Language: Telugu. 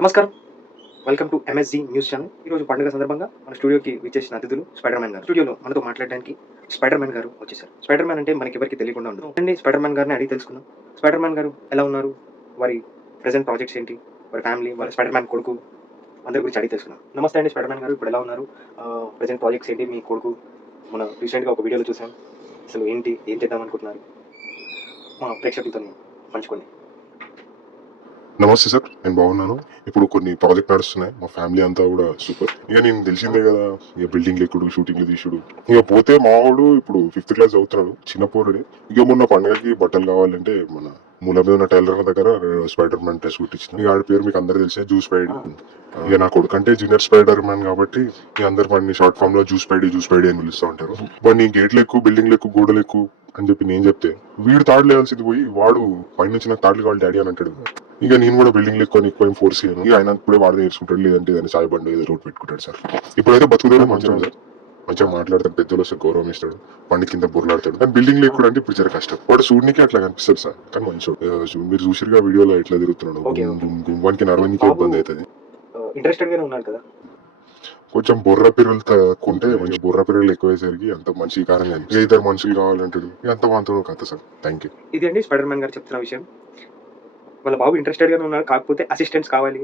నమస్కారం. Welcome to MSG news channel. ఈరోజు పండుగ సందర్భంగా మన స్టూడియోకి విచ్చేసిన అతిథులు స్పైడర్ మ్యాన్ గారు. స్టూడియోలో మనతో మాట్లాడడానికి స్పైడర్ మ్యాన్ గారు వచ్చేసారు. స్పైడర్ మ్యాన్ అంటే మనకెవరికీ తెలియకుండా ఉండదు. రండి స్పైడర్ మ్యాన్ గారిని అడిగి తెలుసుకుందాం. స్పైడర్ మ్యాన్ గారు ఎలా ఉన్నారు? వారి ప్రెజెంట్ ప్రాజెక్ట్స్ ఏంటి? వారి ఫ్యామిలీ, వారి స్పైడర్ మ్యాన్ కొడుకు అందరి గురించి అడిగి తెలుసుకుందాం. నమస్తే అండి స్పైడర్ మ్యాన్ గారు. ఇప్పుడు ఎలా ఉన్నారు? ప్రెజెంట్ ప్రాజెక్ట్స్ ఏంటి? మీ కొడుకు మన రీసెంట్‌గా ఒక వీడియోలో చూసాం. అసలు ఏంటి? ఏం చేద్దాం అనుకుంటున్నారు? మా ప్రేక్షకులతోని పంచుకోండి. నమస్తే సార్. నేను బాగున్నాను. ఇప్పుడు కొన్ని ప్రాజెక్ట్ నడుస్తున్నాయి. మా ఫ్యామిలీ అంతా కూడా సూపర్. ఇక నేను తెలిసిందే కదా, ఇక బిల్డింగ్లు ఎక్కుడు, షూటింగ్లు తీసుడు. ఇక పోతే మావాడు ఇప్పుడు 5th క్లాస్ చదువుతున్నాడు. చిన్న పోరుడే. ఇక మొన్న పండగకి బట్టలు కావాలంటే మన మూల మీద ఉన్న టైలర్ దగ్గర స్పైడర్ మ్యాన్ డ్రెస్ కుట్టించిన. ఇక ఆడి పేరు మీకు అందరు తెలిసే, జూ స్పైడ్. ఇక నా కొడుకు అంటే జూనియర్ స్పైడర్ మ్యాన్ కాబట్టి ఇక అందరు వాడిని షార్ట్ ఫామ్ లో జూ స్పైడీ అని పిలుస్తూ ఉంటారు. వాడిని గేట్లు ఎక్కువ, బిల్డింగ్లు ఎక్కువ, గోడలు ఎక్కువ అని చెప్పి నేను చెప్తే వీడు తాడు లేవాల్సింది పోయి వాడు పైనుంచి నాకు తాడులు కావాలి డాడీ అని అంటాడు. ఇక నేను కూడా బిల్డింగ్ ఎక్కువ ఎక్కువ ఫోర్స్ చేయను. ఇక ఆయన ఇప్పుడే వాడు నేర్చుకుంటాడు, లేదంటే దాన్ని సాయి బండి ఏదో రోడ్ పెట్టుకుంటాడు సార్. ఇప్పుడైతే బతుకుదేమో మంచిగా సార్. మంచిగా మాట్లాడతాడు, పెద్దలు వస్తే గౌరవం ఇస్తాడు, పండి కింద బుర్లాడతాడు. కానీ బిల్డింగ్ లేకుండా అంటే ఇప్పుడు జర కష్టం. వాడు చూడనికి అట్లా కనిపిస్తాడు సార్, కానీ మంచి మీరు చూసిరుగా వీడియోలో ఎట్లా తిరుగుతున్నాడు. గుంవానికి నడవనికి ఇబ్బంది అవుతుంది. ఇంట్రెస్టెడ్ గానే ఉన్నారు కదా? కొంచెం బుర్ర పిర్రలు తక్కుంటే మంచి బుర్ర పిర్రలు ఎక్కువయ్యేసరికి అంత మంచి కారంగా ఇద్దరు మనుషులు కావాలంటాడు. అంత మాత్రం కథ సార్. Thank you. ఇది అండి స్పైడర్ మ్యాన్ గారు చెప్తున్న విషయం. వాళ్ళ బాబు ఇంట్రెస్టెడ్‌గానే ఉన్నాడు. కాకపోతే అసిస్టెంట్స్ కావాలి.